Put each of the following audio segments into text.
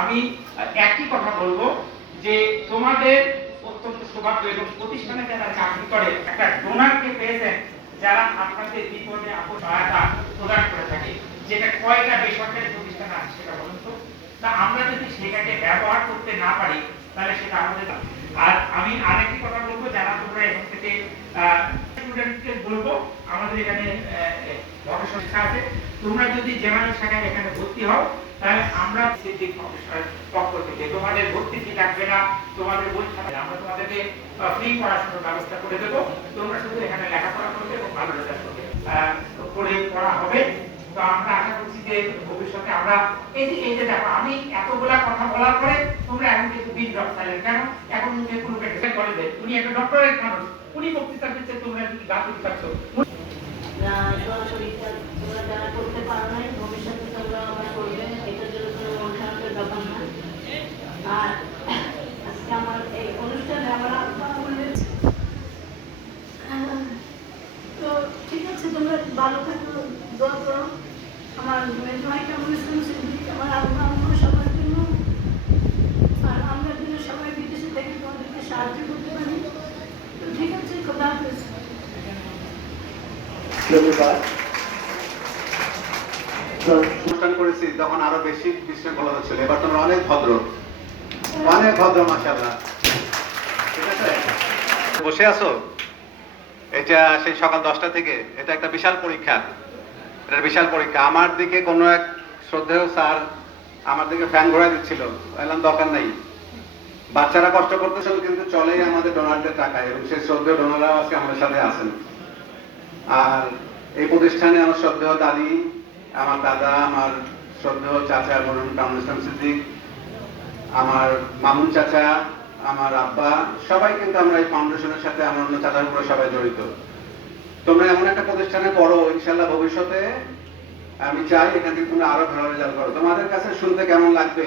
আমি একই কথা বলব যে তোমাদের অত্যন্ত সৌভাগ্য এবং প্রতিষ্ঠানে যারা চাকরি করে, একটা ডোনারকে পেয়েছেন যারা আপনাদের বিপদে আপদ সহায়তা প্রদান করে থাকে, যেটা কয়টা বেসরকারি প্রতিষ্ঠান আছে সেটা বলুন তো। তা আমরা যদি সেটাকে ব্যবহার করতে না পারি, তাহলে সেটা আমাদের আর আমি আরেকটি কথা বলব, যারা তোমরা এখান থেকে স্টুডেন্টকে বলব, আমাদের এখানে প্রফেসর আছে তোমরা যদি জেনারেল শাখায় এখানে ভর্তি হও, তাহলে আমরা সিদ্দিক পক্ষ থেকে তোমাদের ভর্তি ফি লাগবে না, তোমাদের বই খাতা, আমরা তোমাদেরকে ফ্রি পড়াশোনার ব্যবস্থা করে দেবো। তোমরা শুধু এখানে লেখাপড়া করবে এবং ভালো রেজাল্ট করবে। করে পড়া হবে। তো আমরা আশা করছি যে ভবিষ্যতে আমরা, এই যে এই যে দেখো, আমি এতগুলা কথা বলার পরে তোমরা এখন কিন্তু বিন ড্রপ কেন? এখন কোনো দেয়, উনি একটা ডক্টরেট মানুষ, উনি বক্তৃতা দিচ্ছে তোমরা কি গা তোমরা যারা করতে ভবিষ্যতে তোমরা করবে। এটার জন্য মন ব্যাপার আর আজকে আমার এই তো ঠিক আছে, তোমরা ভালো থাকো, দোয়া করো। আমার মেয়ের ভাইটা সিদ্দিক আমার আম্মা সবার জন্য আর আমরা যেন সবাই বিদেশে থেকে তোমাদেরকে সাহায্য করতে পারি তো ঠিক আছে খোদা হাফেজ অনুষ্ঠান করেছি তখন আরও বেশি এবার তোমরা অনেক ভদ্র। অনেক ভদ্র বসে আছো? এটা সেই সকাল দশটা থেকে। এটা একটা বিশাল পরীক্ষা। এটা বিশাল পরীক্ষা। আমার দিকে কোনো এক শ্রদ্ধেয় স্যার আমার দিকে ফ্যান ঘোরা দিচ্ছিল। এলাম দরকার নাই। বাচ্চারা কষ্ট করতেছিল, কিন্তু চলেই আমাদের ডোনারদের টাকায়। এবং সেই শ্রদ্ধেয় ডোনাররাও আজকে আমাদের সাথে আছেন। আর এই প্রতিষ্ঠানে আমার শ্রদ্ধেয় দাদি, আমার দাদা, আমার শ্রদ্ধেয় চাচা বরুণ কামরুল ইসলাম সিদ্দিক, আমার মামুন চাচা, আমার আব্বা, সবাই কিন্তু আমরা এই ফাউন্ডেশনের সাথে, আমার অন্য চাচার উপরে সবাই জড়িত। তোমরা এমন একটা প্রতিষ্ঠানে পড়ো ইনশাল্লাহ ভবিষ্যতে, আমি চাই এখান থেকে তোমরা আরও ভালো রেজাল্ট করো। তোমাদের কাছে শুনতে কেমন লাগবে?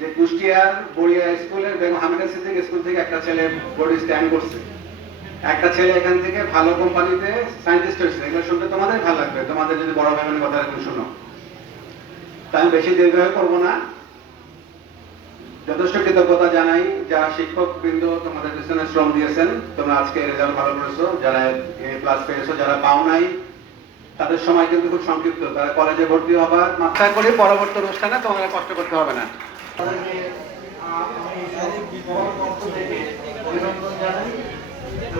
যে কুষ্টিয়ার বড়িয়া স্কুলের বেগম হামিদা সিদ্দিক স্কুল থেকে একটা ছেলে বোর্ডে স্ট্যান্ড করছে। একটা ছেলে এখান থেকে ভালো কোম্পানিতে সায়েন্টিস্ট হয়েছে। এগুলো শুনতে তোমাদের ভালো লাগবে। তোমাদের যদি বড় ভাই বোনের কথা এখন শুনো। আমি বেশি দীর্ঘ করব না। যথেষ্ট কৃতজ্ঞতা জানাই যারা শিক্ষক বৃন্দ তোমাদের পিছনে শ্রম দিয়েছেন। তোমরা আজকে রেজাল্ট ভালো করেছ। যারা এ প্লাস পেয়েছ, যারা পাও নাই, তাদের সময় কিন্তু খুব সংক্ষিপ্ত। তারা কলেজে ভর্তি হবার মাথায় করে পরবর্তী অনুষ্ঠানে তোমাদের কষ্ট করতে হবে না তাদেরকে আহ, আমি সবার পক্ষ থেকে অভিনন্দন জানাই এবং আহ, তাদের জন্য, আহ,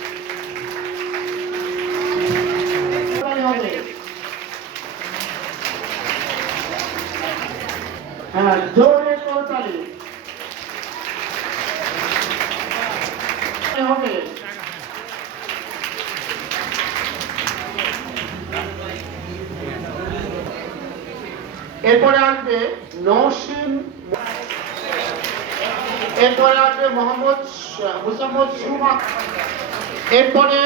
হ্যাঁ এরপরে আসবে নসিম এরপরে আসবে মোহাম্মদ মুসাম্মদ সুমা। এরপরে